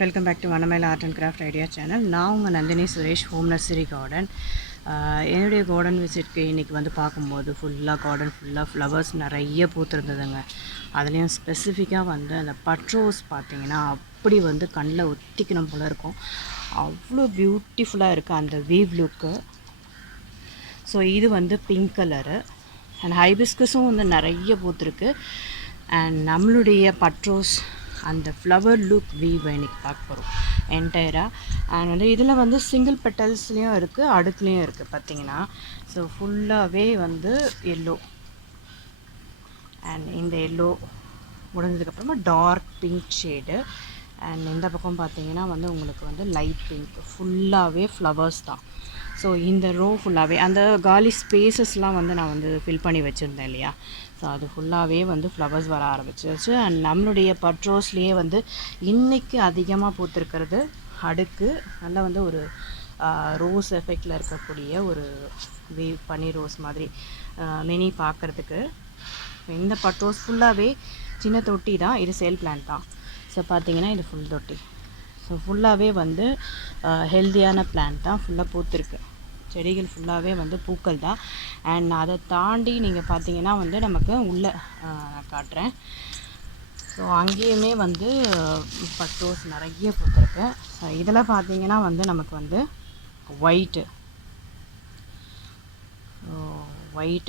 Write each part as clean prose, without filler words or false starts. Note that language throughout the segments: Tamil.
வெல்கம் பேக் டு வனமேல art and craft idea channel. நான் உங்கள் Nandini Suresh, home nursery garden. என்னுடைய கார்டன் விசிட்க்கு இன்றைக்கி வந்து பார்க்கும்போது ஃபுல்லாக ஃப்ளவர்ஸ் நிறைய பூத்துருந்ததுங்க. அதுலேயும் ஸ்பெசிஃபிக்காக வந்து அந்த பட்ரோஸ் பார்த்திங்கன்னா அப்படி வந்து கண்ணில் ஒத்திக்கணும் போல் இருக்கும். அவ்வளோ பியூட்டிஃபுல்லாக இருக்குது அந்த வீவ் லுக்கு. ஸோ இது வந்து பிங்க் கலரு அண்ட் ஹைபிஸ்கஸும் வந்து நிறைய பூத்துருக்கு. அண்ட் நம்மளுடைய பட்ரோஸ் அந்த ஃப்ளவர் லுக் வீவ் இன்றைக்கி பார்க்க போகிறோம் என்டையராக. அண்ட் வந்து இதில் வந்து சிங்கிள் பெட்டல்ஸ்லேயும் இருக்குது, அடுக்குலேயும் இருக்குது பார்த்திங்கன்னா. ஸோ ஃபுல்லாகவே வந்து எல்லோ அண்ட் இந்த எல்லோ முடிஞ்சதுக்கப்புறமா டார்க் பிங்க் ஷேடு. அண்ட் இந்த பக்கம் பார்த்திங்கன்னா வந்து உங்களுக்கு வந்து லைட் பிங்க், ஃபுல்லாகவே ஃப்ளவர்ஸ் தான். ஸோ இந்த ரோ ஃபுல்லாகவே அந்த காலி ஸ்பேசஸ்லாம் வந்து நான் வந்து ஃபில் பண்ணி வச்சுருந்தேன் இல்லையா. ஸோ அது ஃபுல்லாகவே வந்து ஃப்ளவர்ஸ் வர ஆரம்பிச்சிருச்சு. அண்ட் நம்மளுடைய பட்ரோஸ்லேயே வந்து இன்றைக்கி அதிகமாக பூத்துருக்கிறது அடுக்கு. நல்லா வந்து ஒரு ரோஸ் எஃபெக்டில் இருக்கக்கூடிய ஒரு வேவ் பனி ரோஸ் மாதிரி மினி பார்க்குறதுக்கு. இந்த பட்ரோஸ் ஃபுல்லாகவே சின்ன தொட்டி தான், இது சேல் பிளான்ட் தான். ஸோ பார்த்திங்கன்னா இது ஃபுல் தொட்டி. ஸோ ஃபுல்லாகவே வந்து ஹெல்த்தியான பிளான்ட் தான், ஃபுல்லாக பூத்துருக்கு. செடிகள் ஃபுல்லாகவே வந்து பூக்கள் தான். அண்ட் அதை தாண்டி நீங்கள் பார்த்தீங்கன்னா வந்து நமக்கு உள்ளே காட்டுறேன். ஸோ அங்கேயுமே வந்து பட்ரோஸ் நிறைய பூத்துருக்கு. ஸோ இதில் பார்த்தீங்கன்னா வந்து நமக்கு வந்து ஒயிட்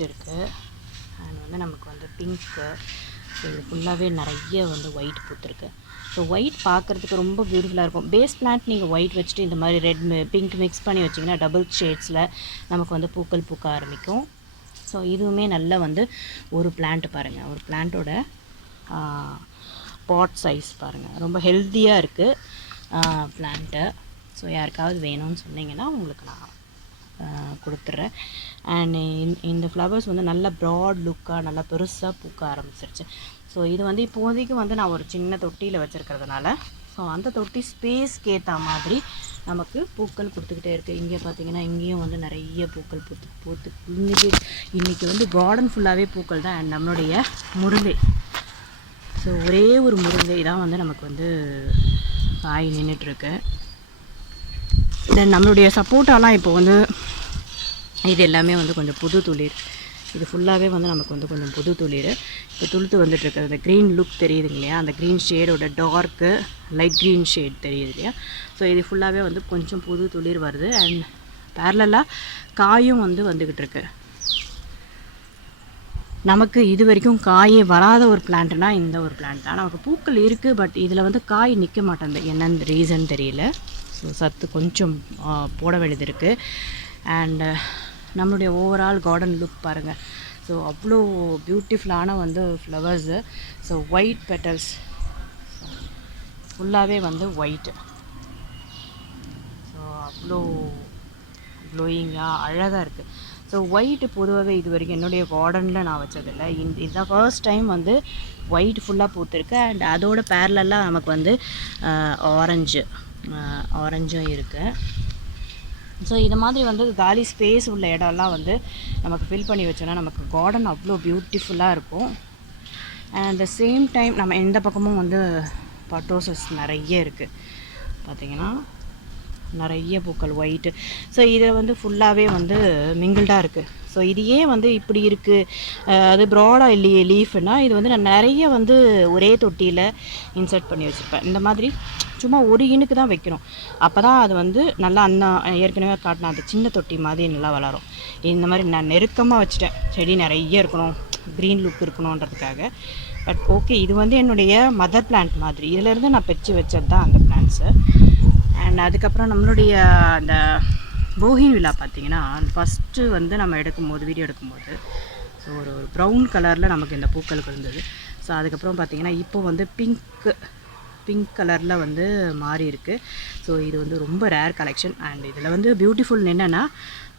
இருக்குது. அண்ட் வந்து நமக்கு வந்து பிங்க்கு. ஸோ இது ஃபுல்லாகவே நிறைய வந்து ஒயிட் பூத்துருக்கு. ஸோ ஒயிட் பார்க்குறதுக்கு ரொம்ப பியூட்டிஃபுல்லாக இருக்கும். பேஸ் பிளான்ட் நீங்கள் ஒயிட் வச்சுட்டு இந்த மாதிரி ரெட் பிங்க் மிக்ஸ் பண்ணி வச்சிங்கன்னா டபுள் ஷேட்ஸில் நமக்கு வந்து பூக்கள் பூக்க ஆரம்பிக்கும். ஸோ இதுவுமே நல்லா வந்து ஒரு பிளான்ட் பாருங்கள், ஒரு பிளான்ட்டோட பாட் சைஸ் பாருங்கள், ரொம்ப ஹெல்த்தியாக இருக்குது பிளான்ட்டு. ஸோ யாருக்காவது வேணும்னு சொன்னீங்கன்னா உங்களுக்கு நான் கொடுத்துட்றேன். அண்ட் இந்த ஃப்ளவர்ஸ் வந்து நல்ல ப்ராட் லுக்காக நல்லா பெருசாக பூக்க ஆரம்பிச்சிருச்சு. ஸோ இது வந்து இப்போதைக்கு வந்து நான் ஒரு சின்ன தொட்டியில் வச்சுருக்கிறதுனால ஸோ அந்த தொட்டி ஸ்பேஸ்க்கு ஏற்ற மாதிரி நமக்கு பூக்கள் கொடுத்துக்கிட்டே இருக்குது. இங்கே பார்த்திங்கன்னா இங்கேயும் வந்து நிறைய பூக்கள் பூத்து இன்றைக்கி வந்து கார்டன் ஃபுல்லாகவே பூக்கள் தான். அண்ட் நம்மளுடைய முருங்கை, ஸோ ஒரே ஒரு முருங்கை தான் வந்து நமக்கு வந்து காய் நின்றுட்டுருக்கு. தென் நம்மளுடைய சப்போட்டாலாம் இப்போ வந்து இது எல்லாமே வந்து கொஞ்சம் புது துளிர். இது ஃபுல்லாகவே வந்து நமக்கு வந்து கொஞ்சம் புது துளிர் இப்போ துளுத்து வந்துட்டுருக்கு. அந்த க்ரீன் லுக் தெரியுதுங்க இல்லையா, அந்த க்ரீன் ஷேடோட டார்க்கு லைட் க்ரீன் ஷேட் தெரியுது இல்லையா. ஸோ இது ஃபுல்லாகவே வந்து கொஞ்சம் புது துளிர் வருது. அண்ட் பேரலாக காயும் வந்து வந்துக்கிட்டு இருக்கு. நமக்கு இது வரைக்கும் காயே வராத ஒரு பிளான்ட்னா இந்த ஒரு பிளான்ட் தான். நமக்கு பூக்கள் இருக்குது, பட் இதில் வந்து காய் நிற்க மாட்டேங்குது, என்னென்னு ரீசன் தெரியல. ஸோ சத்து கொஞ்சம் போட வேண்டியது இருக்குது. அண்டு நம்மளுடைய ஓவரால் கார்டன் லுக் பாருங்கள். ஸோ அவ்வளோ பியூட்டிஃபுல்லான வந்து ஃப்ளவர்ஸு. ஸோ ஒயிட் பெட்டல்ஸ் ஃபுல்லாகவே வந்து ஒயிட்டு. ஸோ அவ்வளோ க்ளோயிங்காக அழகாக இருக்குது. ஸோ ஒயிட்டு பொதுவாகவே இது வரைக்கும் என்னுடைய கார்டனில் நான் வச்சதில்லை. இதுதான் ஃபர்ஸ்ட் டைம் வந்து ஒயிட் ஃபுல்லாக பூத்துருக்கு. அண்ட் அதோட பேரலாக நமக்கு வந்து ஆரஞ்சும் இருக்குது. ஸோ இது மாதிரி வந்து காலி ஸ்பேஸ் உள்ள இடம்லாம் வந்து நமக்கு ஃபில் பண்ணி வச்சோன்னா நமக்கு கார்டன் அவ்வளோ பியூட்டிஃபுல்லாக இருக்கும். அண்ட் த சேம் டைம் நம்ம எந்த பக்கமும் வந்து பட்டோசஸ் நிறைய இருக்குது பார்த்திங்கன்னா, நிறைய பூக்கள் ஒயிட்டு. ஸோ இதை வந்து ஃபுல்லாகவே வந்து மிங்கிள்டாக இருக்குது. ஸோ இது ஏன் வந்து இப்படி இருக்குது, அது ப்ராடாக இல்லையே லீஃப்னா, இது வந்து நான் நிறைய வந்து ஒரே தொட்டியில் இன்சர்ட் பண்ணி வச்சுருப்பேன். இந்த மாதிரி சும்மா ஒரு இனுக்கு தான் வைக்கணும். அப்போ தான் அது வந்து நல்லா ஏற்கனவே காட்டின அந்த சின்ன தொட்டி மாதிரி நல்லா வளரும். இந்த மாதிரி நான் நெருக்கமாக வச்சுட்டேன், செடி நிறைய இருக்கணும், க்ரீன் லுக் இருக்கணுன்றதுக்காக. பட் ஓகே, இது வந்து என்னுடைய மதர் பிளான்ட் மாதிரி, இதிலேருந்து நான் பிரித்து வச்சது தான் அந்த பிளான்ட்ஸு. அண்ட் அதுக்கப்புறம் நம்மளுடைய அந்த போகின் விழா பார்த்திங்கன்னா ஃபஸ்ட்டு வந்து நம்ம வீடியோ எடுக்கும்போது ஸோ ஒரு ப்ரௌன் கலரில் நமக்கு இந்த பூக்களுக்கு இருந்தது. ஸோ அதுக்கப்புறம் பார்த்திங்கன்னா இப்போ வந்து பிங்க் கலரில் வந்து மாறி இருக்குது. ஸோ இது வந்து ரொம்ப ரேர் கலெக்ஷன். அண்ட் இதில் வந்து பியூட்டிஃபுல் என்னென்னா,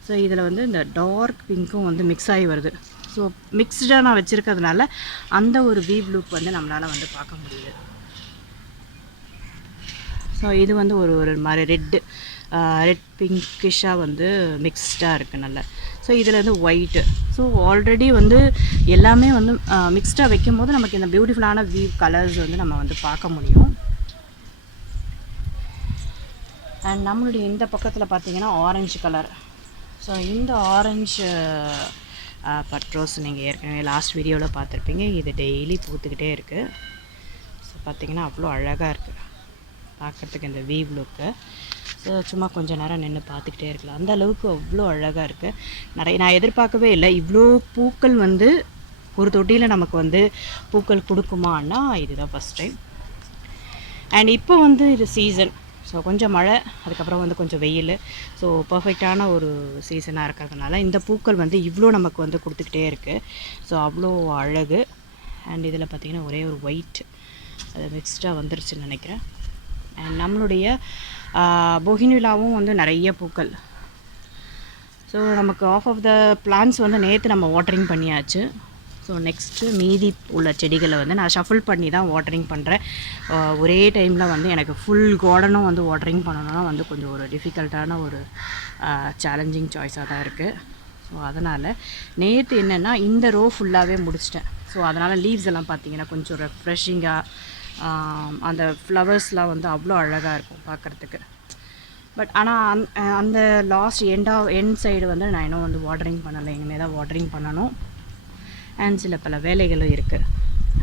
ஸோ இதில் வந்து இந்த டார்க் பிங்க்கும் வந்து மிக்ஸ் ஆகி வருது. ஸோ மிக்ஸ்டாக நான் வச்சுருக்கிறதுனால அந்த ஒரு வீவ் லுக் வந்து நம்மளால் வந்து பார்க்க முடியுது. ஸோ இது வந்து ஒரு மாதிரி ரெட் பிங்கிஷாக வந்து மிக்ஸ்டாக இருக்குது நல்லா. ஸோ இதில் வந்து ஒயிட்டு. ஸோ ஆல்ரெடி வந்து எல்லாமே வந்து மிக்ஸ்டாக வைக்கும் போது நமக்கு இந்த பியூட்டிஃபுல்லான வீவ் கலர்ஸ் வந்து நம்ம வந்து பார்க்க முடியும். அண்ட் நம்மளுடைய இந்த பக்கத்தில் பார்த்திங்கன்னா ஆரஞ்சு கலர். ஸோ இந்த ஆரஞ்சு பட்ரோஸ் நீங்கள் ஏற்கனவே லாஸ்ட் வீடியோவில் பார்த்துருப்பீங்க. இது டெய்லி பூத்துக்கிட்டே இருக்குது. ஸோ பார்த்திங்கன்னா அவ்வளோ அழகாக இருக்குது பார்க்குறதுக்கு இந்த வீவ் லுக்கு. ஸோ சும்மா கொஞ்சம் நேரம் நின்று பார்த்துக்கிட்டே இருக்கலாம், அந்த அளவுக்கு அவ்வளோ அழகாக இருக்குது. நான் எதிர்பார்க்கவே இல்லை இவ்வளோ பூக்கள் வந்து ஒரு தொட்டியில் நமக்கு வந்து பூக்கள் கொடுக்குமான்னா இதுதான் ஃபஸ்ட் டைம். அண்ட் இப்போ வந்து இது சீசன். ஸோ கொஞ்சம் மழை, அதுக்கப்புறம் வந்து கொஞ்சம் வெயில். ஸோ பர்ஃபெக்டான ஒரு சீசனாக இருக்கிறதுனால இந்த பூக்கள் வந்து இவ்வளோ நமக்கு வந்து கொடுத்துக்கிட்டே இருக்குது. ஸோ அவ்வளோ அழகு. அண்ட் இதில் பார்த்திங்கன்னா ஒரே ஒரு ஒயிட் அது மிக்ஸ்டாக வந்துருச்சுன்னு நினைக்கிறேன். அண்ட் நம்மளுடைய போகின்வில்லாவும் வந்து நிறைய பூக்கள். ஸோ நமக்கு ஆஃப் த பிளான்ஸ் வந்து நேற்று நம்ம வாட்டரிங் பண்ணியாச்சு. ஸோ நெக்ஸ்ட்டு மீதி உள்ள செடிகளை வந்து நான் ஷஃபிள் பண்ணி தான் வாட்டரிங் பண்ணுறேன். ஒரே டைமில் வந்து எனக்கு ஃபுல் கார்டனும் வந்து வாட்டரிங் பண்ணணும்னா வந்து கொஞ்சம் ஒரு டிஃபிகல்ட்டான ஒரு சேலஞ்சிங் சாய்ஸாக தான் இருக்குது. ஸோ அதனால் நேற்று என்னென்னா இந்த ரோ ஃபுல்லாகவே முடிச்சிட்டேன். ஸோ அதனால் லீவ்ஸ் எல்லாம் பார்த்திங்கன்னா கொஞ்சம் ரெஃப்ரெஷிங்காக அந்த ஃப்ளவர்ஸ்லாம் வந்து அவ்வளோ அழகாக இருக்கும் பார்க்குறதுக்கு. பட் ஆனால் அந்த லாஸ்ட் எண்ட் சைடு வந்து நான் இன்னும் வந்து வாட்டரிங் பண்ணலை, இனிமேல் தான் வாட்டரிங் பண்ணணும். அண்ட் சில பல வேலைகளும் இருக்குது.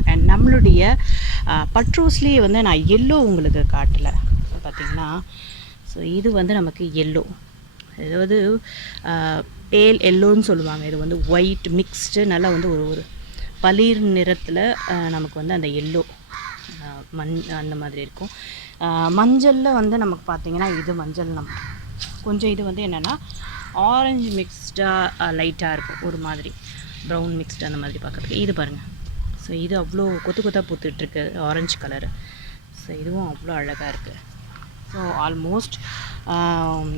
அண்ட் நம்மளுடைய பட்ரோஸ்லேயே வந்து நான் எல்லோ உங்களுக்கு காட்டலை. ஸோ பார்த்திங்கன்னா ஸோ இது வந்து நமக்கு எல்லோ, அதாவது பேல் எல்லோன்னு சொல்லுவாங்க. இது வந்து ஒயிட் மிக்ஸ்டு நல்லா வந்து ஒரு பளிர் நிறத்தில் நமக்கு வந்து அந்த எல்லோ அந்த மாதிரி இருக்கும். மஞ்சளில் வந்து நமக்கு பார்த்திங்கன்னா இது மஞ்சள் நமக்கு கொஞ்சம் இது வந்து என்னென்னா ஆரஞ்சு மிக்ஸ்டாக லைட்டாக இருக்கும், ஒரு மாதிரி ப்ரௌன் மிக்ஸ்டு அந்த மாதிரி பார்க்குறதுக்கு. இது பாருங்கள். ஸோ இது அவ்வளோ கொத்து கொத்தாக பூத்துட்ருக்கு ஆரஞ்சு கலரு. ஸோ இதுவும் அவ்வளோ அழகாக இருக்குது. ஸோ ஆல்மோஸ்ட்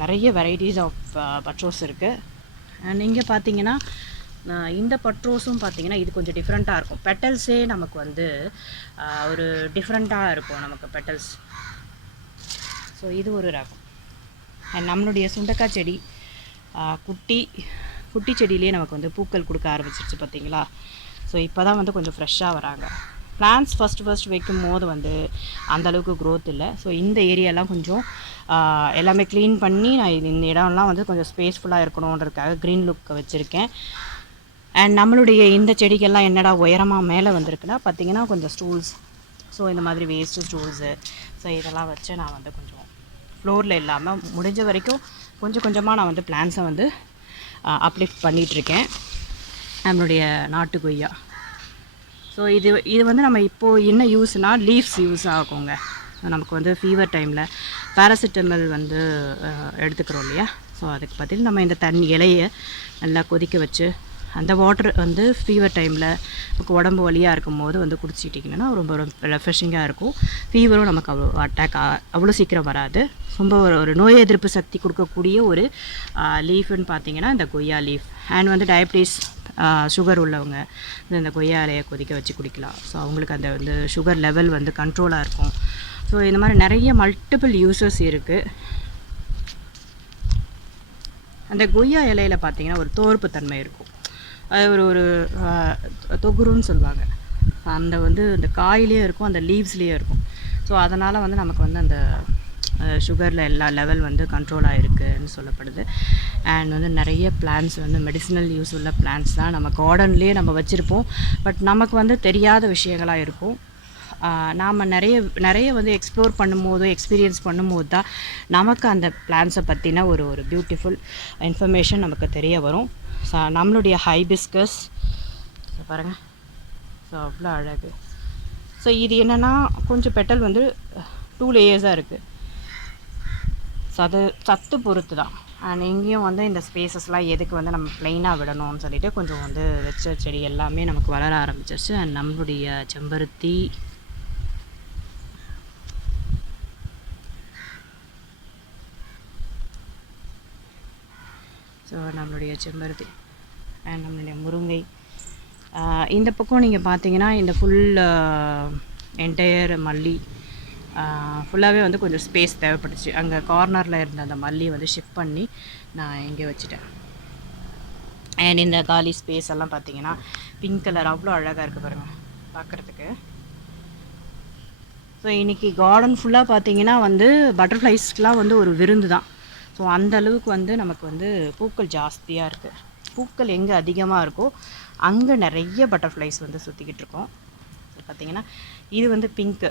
நிறைய வெரைட்டிஸ் ஆஃப் பட்ரோஸ் இருக்குது. அண்ட் இங்கே பார்த்தீங்கன்னா இந்த பட்ரோஸும் பார்த்திங்கன்னா இது கொஞ்சம் டிஃப்ரெண்ட்டாக இருக்கும். பெட்டல்ஸே நமக்கு வந்து ஒரு டிஃப்ரெண்ட்டாக இருக்கும் நமக்கு பெட்டல்ஸ். ஸோ இது ஒரு ரகம். அண்ட் நம்மளுடைய சுண்டக்காய் செடி குட்டி செடியிலே நமக்கு வந்து பூக்கள் கொடுக்க ஆரம்பிச்சிருச்சு பார்த்திங்களா. ஸோ இப்போ தான் வந்து கொஞ்சம் ஃப்ரெஷ்ஷாக வராங்க. பிளான்ஸ் ஃபஸ்ட் வைக்கும் போது வந்து அந்தளவுக்கு க்ரோத் இல்லை. ஸோ இந்த ஏரியாலாம் கொஞ்சம் எல்லாமே க்ளீன் பண்ணி நான் இந்த இடம்லாம் வந்து கொஞ்சம் ஸ்பேஸ்ஃபுல்லாக இருக்கணுன்றதுக்காக க்ரீன் லுக்கை வச்சுருக்கேன். அண்ட் நம்மளுடைய இந்த செடிகள்லாம் என்னடா உயரமாக மேலே வந்திருக்குன்னா பார்த்திங்கன்னா கொஞ்சம் ஸ்டூல்ஸ், ஸோ இந்த மாதிரி வேஸ்ட்டு ஸ்டூல்ஸு, ஸோ இதெல்லாம் வச்சு நான் வந்து கொஞ்சம் ஃப்ளோரில் இல்லாமல் முடிஞ்ச வரைக்கும் கொஞ்சம் கொஞ்சமாக நான் வந்து பிளான்ஸை வந்து அப்லிஃப்ட் பண்ணிகிட்ருக்கேன். நம்மளுடைய நாட்டு கொய்யா. ஸோ இது வந்து நம்ம இப்போது என்ன யூஸ்னால் லீவ்ஸ் யூஸ் ஆகுங்க. நமக்கு வந்து ஃபீவர் டைமில் பேராசிட்டமல் வந்து எடுத்துக்கிறோம் இல்லையா. ஸோ அதுக்கு பார்த்திங்கன்னா நம்ம இந்த இலையை நல்லா கொதிக்க வச்சு அந்த வாட்டர் வந்து ஃபீவர் டைமில் நமக்கு உடம்பு வலியாக இருக்கும் போது வந்து குடிச்சிட்டிங்கன்னா ரொம்ப ரெஃப்ரெஷிங்காக இருக்கும். ஃபீவரும் நமக்கு அவ்வளோ சீக்கிரம் வராது. ரொம்ப ஒரு நோய் எதிர்ப்பு சக்தி கொடுக்கக்கூடிய ஒரு லீஃப்னு பார்த்திங்கன்னா இந்த கொய்யா லீஃப். அண்ட் வந்து டயபிட்டிஸ் சுகர் உள்ளவங்க இந்த கொய்யா இலையை கொதிக்க வச்சு குடிக்கலாம். ஸோ அவங்களுக்கு அந்த வந்து சுகர் லெவல் வந்து கண்ட்ரோலாக இருக்கும். ஸோ இந்த மாதிரி நிறைய மல்டிபிள் யூசஸ் இருக்குது. அந்த கொய்யா இலையில் பார்த்திங்கன்னா ஒரு தோற்பு தன்மை இருக்கும். அது ஒரு தொகுருன்னு சொல்லுவாங்க. அந்த வந்து இந்த காயிலையும் இருக்கும், அந்த லீவ்ஸ்லேயும் இருக்கும். ஸோ அதனால் வந்து நமக்கு வந்து அந்த சுகரில் எல்லா லெவல் வந்து கண்ட்ரோலாக இருக்குதுன்னு சொல்லப்படுது. அண்ட் வந்து நிறைய பிளான்ஸ் வந்து மெடிசினல் யூஸ் உள்ள பிளான்ஸ் தான் நம்ம கார்டன்லேயே நம்ம வச்சுருப்போம். பட் நமக்கு வந்து தெரியாத விஷயங்களாக இருக்கும். நாம் நிறைய வந்து எக்ஸ்ப்ளோர் பண்ணும்போது எக்ஸ்பீரியன்ஸ் பண்ணும்போது தான் நமக்கு அந்த பிளான்ஸை பற்றின ஒரு பியூட்டிஃபுல் இன்ஃபர்மேஷன் நமக்கு தெரிய வரும். ஸோ நம்மளுடைய ஹைபிஸ்கஸ் பாருங்கள், ஸோ அவ்வளோ அழகு. ஸோ இது என்னென்னா கொஞ்சம் பெட்டல் வந்து 2 லேயர்ஸாக இருக்குது. ஸோ அது சத்து பொறுத்து தான். அண்ட் எங்கேயும் வந்து இந்த ஸ்பேசஸ்லாம் எதுக்கு வந்து நம்ம ப்ளைனாக விடணும்னு சொல்லிவிட்டு கொஞ்சம் வந்து வச்ச செடி எல்லாமே நமக்கு வளர ஆரம்பிச்சிருச்சு. அண்ட் நம்மளுடைய செம்பருத்தி அண்ட் நம்மளுடைய முருங்கை. இந்த பக்கம் நீங்கள் பார்த்தீங்கன்னா இந்த ஃபுல் என்டையர் மல்லி ஃபுல்லாகவே வந்து கொஞ்சம் ஸ்பேஸ் தேவைப்பட்டுச்சு. அங்கே கார்னரில் இருந்த அந்த மல்லியை வந்து ஷிஃப்ட் பண்ணி நான் இங்கே வச்சுட்டேன். அண்ட் இந்த காலி ஸ்பேஸ் எல்லாம் பார்த்தீங்கன்னா பிங்க் கலர் அவ்வளோ அழகாக இருக்குது பாருங்கள் பார்க்குறதுக்கு. ஸோ இன்றைக்கி கார்டன் ஃபுல்லாக பார்த்தீங்கன்னா வந்து பட்டர்ஃப்ளைஸ்க்கெலாம் வந்து ஒரு விருந்து தான். ஸோ அந்த அளவுக்கு வந்து நமக்கு வந்து பூக்கள் ஜாஸ்தியாக இருக்குது. பூக்கள் எங்கே அதிகமாக இருக்கோ அங்கே நிறைய பட்டர்ஃப்ளைஸ் வந்து சுற்றிக்கிட்டு இருக்கோம். ஸோ பார்த்திங்கன்னா இது வந்து பிங்க்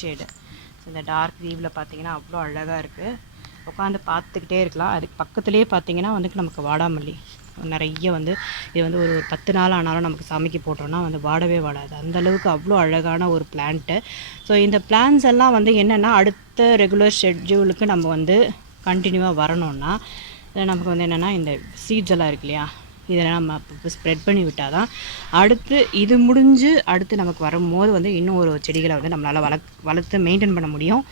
ஷேடு. ஸோ இந்த டார்க் லீவில் பார்த்திங்கன்னா அவ்வளோ அழகாக இருக்குது. உட்காந்து பார்த்துக்கிட்டே இருக்கலாம். அதுக்கு பக்கத்துலேயே பார்த்திங்கன்னா வந்துட்டு நமக்கு வாடாமல்லி நிறைய வந்து இது வந்து ஒரு 10 நாள் ஆனாலும் நமக்கு சாமிக்கு போட்டோன்னா வந்து வாடவே வாடாது. அந்தளவுக்கு அவ்வளோ அழகான ஒரு பிளான்ட்டு. ஸோ இந்த பிளான்ஸ் எல்லாம் வந்து என்னென்னா அடுத்த ரெகுலர் ஷெட்யூலுக்கு நம்ம வந்து கண்டினியூவாக வரணும்னா நமக்கு வந்து என்னென்னா இந்த சீட்ஸ் எல்லாம் இருக்கு இல்லையா, இதெல்லாம் நம்ம அப்போ ஸ்ப்ரெட் பண்ணி விட்டால் தான் அடுத்து இது முடிஞ்சு அடுத்து நமக்கு வரும்போது வந்து இன்னும் ஒரு செடிகளை வந்து நம்மளால் வளர்த்து மெயின்டைன் பண்ண முடியும்.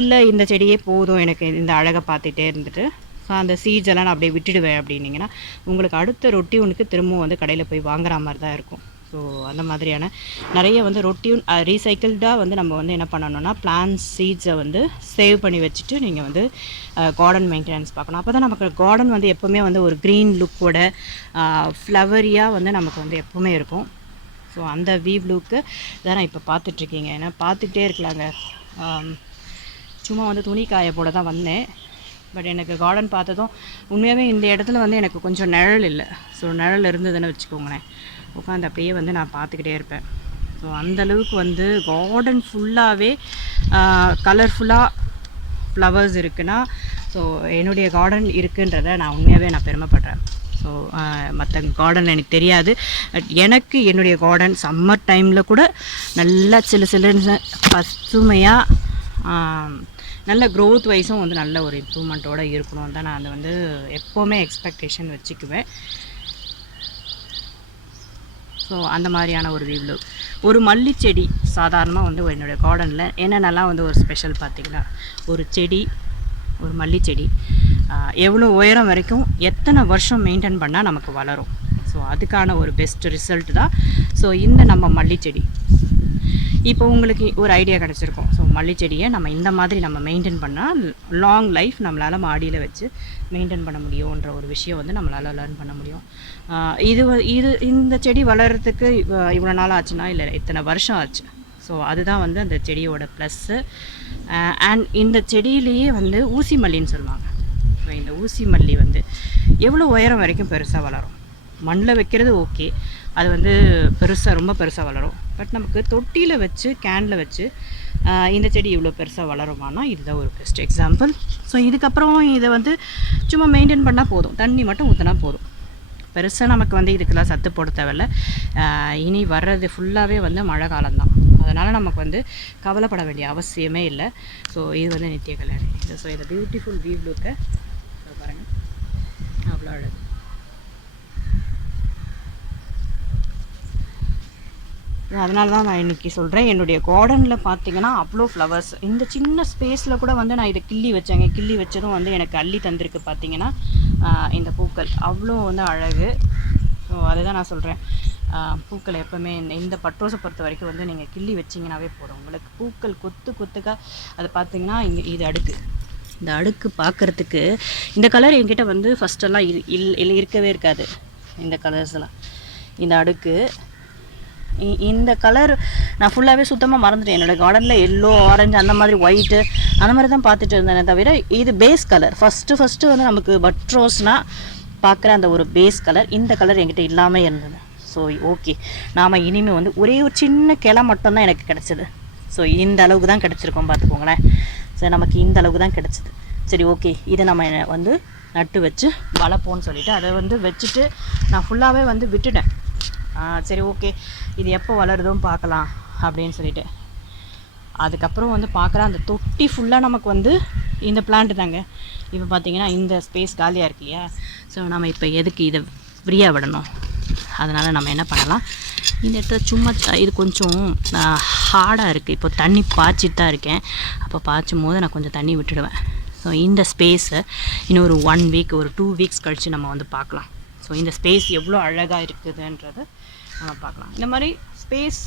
இல்லை இந்த செடியே போதும் எனக்கு இந்த அழகை பார்த்துட்டே இருந்துட்டு அந்த சீட்ஸ் எல்லாம் நான் அப்படியே விட்டுடுவேன் அப்படின்னிங்கன்னா உங்களுக்கு அடுத்த ரொட்டீனுக்கு திரும்பவும் வந்து கடையில் போய் வாங்குற மாதிரி தான் இருக்கும். ஸோ அந்த மாதிரியான நிறைய வந்து ரொட்டீன் ரீசைக்கிள்டாக வந்து நம்ம வந்து என்ன பண்ணணும்னா பிளான்ஸ் சீட்ஸை வந்து சேவ் பண்ணி வச்சுட்டு நீங்கள் வந்து கார்டன் மெயின்டெனன்ஸ் பார்க்கணும். அப்போ தான் நமக்கு கார்டன் வந்து எப்போவுமே வந்து ஒரு க்ரீன் லுக்கோட ஃப்ளவரியாக வந்து நமக்கு வந்து எப்போவுமே இருக்கும். ஸோ அந்த வீவ் லுக்கு தான் நான் இப்போ பார்த்துட்ருக்கீங்க. ஏன்னா பார்த்துக்கிட்டே இருக்கலாங்க. சும்மா வந்து துணி காய போட தான் வந்தேன். பட் எனக்கு கார்டன் பார்த்ததும் உண்மையாகவே இந்த இடத்துல வந்து எனக்கு கொஞ்சம் நிழல் இல்லை. ஸோ நிழல் இருந்ததுன்னு வச்சுக்கோங்களேன், உட்காந்து அப்படியே வந்து நான் பார்த்துக்கிட்டே இருப்பேன். ஸோ அந்தளவுக்கு வந்து கார்டன் ஃபுல்லாகவே கலர்ஃபுல்லாக ஃப்ளவர்ஸ் இருக்குன்னா ஸோ என்னுடைய கார்டன் இருக்குன்றதை நான் உண்மையாகவே நான் பெருமைப்படுறேன். ஸோ மற்ற கார்டன் எனக்கு தெரியாது. பட் எனக்கு என்னுடைய கார்டன் சம்மர் டைமில் கூட நல்லா சில பசுமையாக நல்ல க்ரோத் வைஸும் வந்து நல்ல ஒரு இம்ப்ரூவ்மெண்ட்டோடு இருக்கணும் தான் நான் அதை வந்து எப்போவுமே எக்ஸ்பெக்டேஷன் வச்சுக்குவேன். ஸோ அந்த மாதிரியான ஒரு வியூ. ஒரு மல்லிச்செடி சாதாரணமாக வந்து என்னுடைய கார்டனில் என்னென்னலாம் வந்து ஒரு ஸ்பெஷல் பார்த்திங்கன்னா, ஒரு செடி ஒரு மல்லிச்செடி எவ்வளோ உயரம் வரைக்கும் எத்தனை வருஷம் மெயின்டைன் பண்ணால் நமக்கு வளரும். ஸோ அதுக்கான ஒரு பெஸ்ட் ரிசல்ட் தான் ஸோ இந்த நம்ம மல்லிச்செடி. இப்போ உங்களுக்கு ஒரு ஐடியா கிடச்சிருக்கும். ஸோ மல்லிச்செடியை நம்ம இந்த மாதிரி நம்ம மெயின்டைன் பண்ணால் லாங் லைஃப் நம்மளால் மாடியில் வச்சு மெயின்டைன் பண்ண முடியுன்ற ஒரு விஷயம் வந்து நம்மளால் லேர்ன் பண்ண முடியும். இந்த செடி வளர்கிறதுக்கு இவ்வளோ நாள் ஆச்சுன்னா இல்லை இத்தனை வருஷம் ஆச்சு. ஸோ அதுதான் வந்து அந்த செடியோட ப்ளஸ்ஸு. அண்ட் இந்த செடியிலேயே வந்து ஊசி மல்லின்னு சொல்லுவாங்க. ஸோ இந்த ஊசி மல்லி வந்து எவ்வளோ உயரம் வரைக்கும் பெருசாக வளரும். மண்ணில் வைக்கிறது ஓகே, அது வந்து ரொம்ப பெருசாக வளரும். பட் நமக்கு தொட்டியில் வச்சு கேனில் வச்சு இந்த செடி இவ்வளோ பெருசாக வளருமானா இதுதான் ஒரு பெஸ்ட் எக்ஸாம்பிள். ஸோ இதுக்கப்புறம் இதை வந்து சும்மா மெயின்டைன் பண்ணால் போதும், தண்ணி மட்டும் ஊற்றினா போதும். பெருசாக நமக்கு வந்து இதுக்கெல்லாம் சத்து போட தேவையில்ல. இனி வர்றது ஃபுல்லாகவே வந்து மழை காலம்தான். அதனால் நமக்கு வந்து கவலைப்பட வேண்டிய அவசியமே இல்லை. ஸோ இது வந்து நித்திய கல்யாணி. ஸோ இந்த பியூட்டிஃபுல் வியூ லுக்கை பாருங்கள், அவ்வளோ அழகு. அதனால தான் நான் இன்றைக்கி சொல்கிறேன், என்னுடைய கார்டனில் பார்த்திங்கன்னா அவ்வளோ ஃப்ளவர்ஸ். இந்த சின்ன ஸ்பேஸில் கூட வந்து நான் இதை கிள்ளி வச்சதும் வந்து எனக்கு அள்ளி தந்திருக்கு பார்த்திங்கன்னா இந்த பூக்கள் அவ்வளோ வந்து அழகு. ஸோ அதுதான் நான் சொல்கிறேன், பூக்கள் எப்போவுமே இந்த பட்ரோஸை பொறுத்த வரைக்கும் வந்து நீங்கள் கிள்ளி வச்சிங்கனாவே போதும், உங்களுக்கு பூக்கள் கொத்துக்காக அது பார்த்திங்கன்னா இது அடுக்கு. இந்த அடுக்கு பார்க்குறதுக்கு இந்த கலர் என்கிட்ட வந்து ஃபஸ்ட்டெல்லாம் இருக்கவே இருக்காது. இந்த கலர்ஸ்லாம் இந்த அடுக்கு இந்த கலர் நான் ஃபுல்லாகவே சுத்தமாக மறந்துட்டேன். என்னோடய கார்டனில் எல்லோ ஆரஞ்சு அந்த மாதிரி ஒயிட்டு அந்த மாதிரி தான் பார்த்துட்டு இருந்தேனே தவிர இது பேஸ் கலர் ஃபஸ்ட்டு வந்து நமக்கு பட்ரோஸ்னால் பார்க்குற அந்த ஒரு பேஸ் கலர், இந்த கலர் என்கிட்ட இல்லாமல் இருந்தது. ஸோ ஓகே, நாம் இனிமேல் வந்து ஒரே ஒரு சின்ன கிளை மட்டும்தான் எனக்கு கிடச்சிது. ஸோ இந்த அளவுக்கு தான் கிடச்சிருக்கோம் பார்த்துக்கோங்களேன். ஸோ நமக்கு இந்த அளவுக்கு தான் கிடச்சிது. சரி ஓகே, இதை நம்ம வந்து நட்டு வச்சு வளர்ப்போன்னு சொல்லிவிட்டு அதை வந்து வச்சுட்டு நான் ஃபுல்லாகவே வந்து விட்டுட்டேன். சரி ஓகே, இது எப்போ வளருதும் பார்க்கலாம் அப்படின்னு சொல்லிட்டு அதுக்கப்புறம் வந்து பார்க்குறேன், அந்த தொட்டி ஃபுல்லாக நமக்கு வந்து இந்த பிளான்ட்டு தாங்க. இப்போ பார்த்திங்கன்னா இந்த ஸ்பேஸ் காலியாக இருக்கு இல்லையா, ஸோ நம்ம இப்போ எதுக்கு இதை ஃப்ரீயாக விடணும். அதனால் நம்ம என்ன பண்ணலாம், இந்த இடத்துல சும்மா இது கொஞ்சம் ஹார்டாக இருக்குது. இப்போ தண்ணி பாய்ச்சிட்டு தான் இருக்கேன். அப்போ பாய்ச்சும் போது நான் கொஞ்சம் தண்ணி விட்டுடுவேன். ஸோ இந்த ஸ்பேஸை இன்னும் ஒரு 1 வீக் ஒரு 2 வீக்ஸ் கழித்து நம்ம வந்து பார்க்கலாம். ஸோ இந்த ஸ்பேஸ் எவ்வளோ அழகாக இருக்குதுன்றதை நம்ம பார்க்கலாம். இந்த மாதிரி ஸ்பேஸ்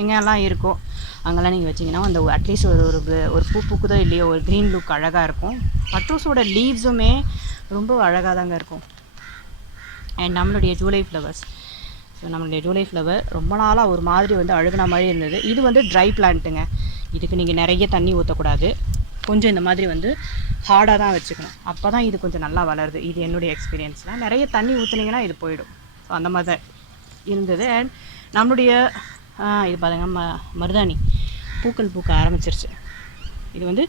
எங்கெல்லாம் இருக்கோ அங்கெல்லாம் நீங்கள் வச்சிங்கன்னா அந்த அட்லீஸ்ட் ஒரு பூ பூக்குதோ இல்லையோ ஒரு க்ரீன் லுக் அழகாக இருக்கும். பட்ரோஸோட லீவ்ஸுமே ரொம்ப அழகாக தாங்க இருக்கும். அண்ட் நம்மளுடைய ஜூலை ஃப்ளவர்ஸ், ஸோ நம்மளுடைய ஜூலை ஃப்ளவர் ரொம்ப நாளாக ஒரு மாதிரி வந்து அழுகுன மாதிரி இருந்தது. இது வந்து ட்ரை பிளான்ட்டுங்க. இதுக்கு நீங்கள் நிறைய தண்ணி ஊற்றக்கூடாது, கொஞ்சம் இந்த மாதிரி வந்து ஹார்டாக தான் வச்சுக்கணும். அப்போ தான் இது கொஞ்சம் நல்லா வளருது. இது என்னுடைய எக்ஸ்பீரியன்ஸ்லாம். நிறைய தண்ணி ஊற்றுனீங்கன்னா இது போயிடும். ஸோ அந்த மாதிரி தான் இருந்தது. அண்ட் நம்மளுடைய இது பாருங்க மருதாணி பூக்கள் பூக்க ஆரம்பிச்சிருச்சு. இது வந்து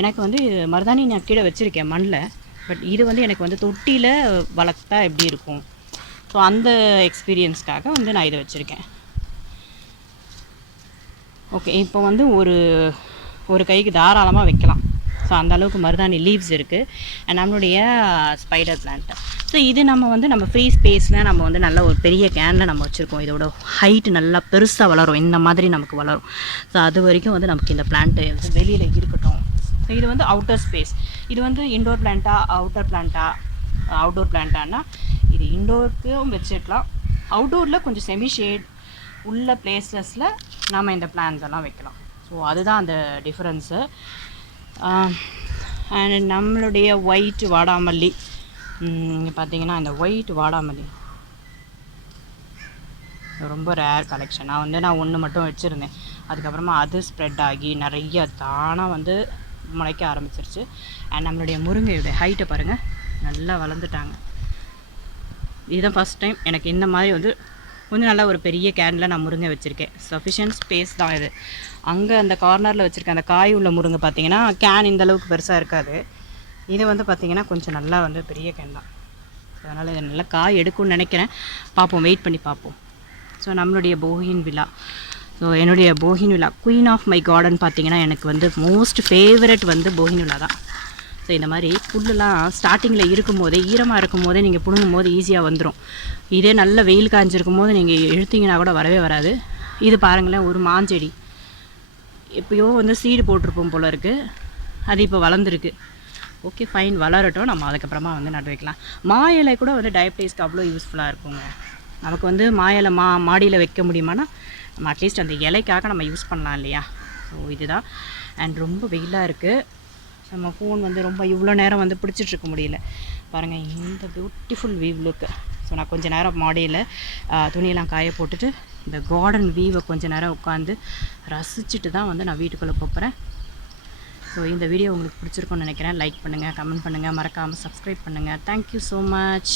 எனக்கு வந்து மருதாணி நான் கீழே வச்சுருக்கேன் மண்ணில். பட் இது வந்து எனக்கு வந்து தொட்டியில் வளர்த்தா எப்படி இருக்கும், ஸோ அந்த எக்ஸ்பீரியன்ஸ்க்காக வந்து நான் இதை வச்சுருக்கேன். ஓகே, இப்போ வந்து ஒரு கைக்கு தாராளமாக வைக்கலாம். ஸோ அந்தளவுக்கு மருதாணி லீவ்ஸ் இருக்குது. அண்ட் நம்மளுடைய ஸ்பைடர் பிளான்ட்டு. ஸோ இது நம்ம வந்து நம்ம ஃப்ரீ ஸ்பேஸில் நம்ம வந்து நல்ல ஒரு பெரிய கேனில் நம்ம வச்சுருக்கோம். இதோட ஹைட்டு நல்லா பெருசாக வளரும், இந்த மாதிரி நமக்கு வளரும். ஸோ அது வரைக்கும் வந்து நமக்கு இந்த பிளான்ட்டு வந்து வெளியில் இருக்கட்டும். ஸோ இது வந்து அவுட்டர் ஸ்பேஸ். இது வந்து இன்டோர் பிளான்ட்டா அவுட்டர் பிளான்ட்டா அவுட்டோர் பிளான்ட்டானா இது இன்டோருக்கும் வச்சுக்கலாம். அவுட்டோரில் கொஞ்சம் செமி ஷேட் உள்ள பிளேசஸில் நம்ம இந்த பிளான்ஸ் எல்லாம் வைக்கலாம். ஸோ அதுதான் அந்த டிஃப்ரென்ஸு. அண்ட் நம்மளுடைய ஒயிட் வாடாமல்லி, இங்கே பார்த்தீங்கன்னா இந்த ஒயிட் வாடாமல்லி ரொம்ப ரேர் கலெக்ஷன். நான் ஒன்று மட்டும் வச்சுருந்தேன். அதுக்கப்புறமா அது ஸ்ப்ரெட் ஆகி நிறைய தானாக வந்து முளைக்க ஆரம்பிச்சிருச்சு. அண்ட் நம்மளுடைய முருங்கையுடைய ஹைட்டை பாருங்கள், நல்லா வளர்ந்துட்டாங்க. இதுதான் ஃபஸ்ட் டைம் எனக்கு இந்த மாதிரி வந்து கொஞ்சம் நல்லா ஒரு பெரிய கேனில் நான் முருங்கை வச்சுருக்கேன். சஃபிஷியன்ட் ஸ்பேஸ் தான் இது. அங்கே அந்த கார்னரில் வச்சுருக்கேன் அந்த காய் உள்ள முருங்கை பார்த்தீங்கன்னா கேன் இந்தளவுக்கு பெருசாக இருக்காது. இது வந்து பார்த்திங்கன்னா கொஞ்சம் நல்லா வந்து பெரிய கேன் தான். அதனால் இதை நல்லா காய் எடுக்கும்னு நினைக்கிறேன். பார்ப்போம், வெயிட் பண்ணி பார்ப்போம். ஸோ நம்மளுடைய போகின் விழா, ஸோ என்னுடைய போகின் விழா குயின் ஆஃப் மை கார்டன் பார்த்திங்கன்னா எனக்கு வந்து மோஸ்ட் ஃபேவரட் வந்து போகின் விழா தான். ஸோ இந்த மாதிரி புல்லுலாம் ஸ்டார்டிங்கில் இருக்கும் போதே ஈரமாக இருக்கும் போதே நீங்கள் பிடுங்கும் போது ஈஸியாக வந்துடும். இதே நல்ல வெயில் காய்ஞ்சிருக்கும் போது நீங்கள் இழுத்திங்கன்னா கூட வரவே வராது. இது பாருங்களேன், ஒரு மாஞ்செடி எப்போயோ வந்து சீடு போட்டிருப்போம் போல் இருக்குது, அது இப்போ வளர்ந்துருக்கு. ஓகே ஃபைன், வளரட்டும், நம்ம அதுக்கப்புறமா வந்து நட்டு வைக்கலாம். மா இலை கூட வந்து டயபிட்டிஸ்க்கு அவ்வளோ யூஸ்ஃபுல்லாக இருக்குங்க. நமக்கு வந்து மா இலை மாடியில் வைக்க முடியுமானா நம்ம அட்லீஸ்ட் அந்த இலைக்காக நம்ம யூஸ் பண்ணலாம் இல்லையா. ஸோ இதுதான். அண்ட் ரொம்ப வெயிலாக இருக்குது. நம்ம ஃபோன் வந்து ரொம்ப இவ்வளோ நேரம் வந்து பிடிச்சிட்ருக்க முடியல. பாருங்கள் இந்த பியூட்டிஃபுல் வியூ லுக்கு. ஸோ நான் கொஞ்சம் நேரம் மாடியில் துணியெல்லாம் காய போட்டுட்டு இந்த கார்டன் வியூவை கொஞ்சம் நேரம் உட்காந்து ரசிச்சுட்டு தான் வந்து நான் வீட்டுக்குள்ளே போகிறேன். ஸோ இந்த வீடியோ உங்களுக்கு பிடிச்சிருக்குன்னு நினைக்கிறேன். லைக் பண்ணுங்கள், கமெண்ட் பண்ணுங்கள், மறக்காமல் சப்ஸ்கிரைப் பண்ணுங்கள். Thank you so much.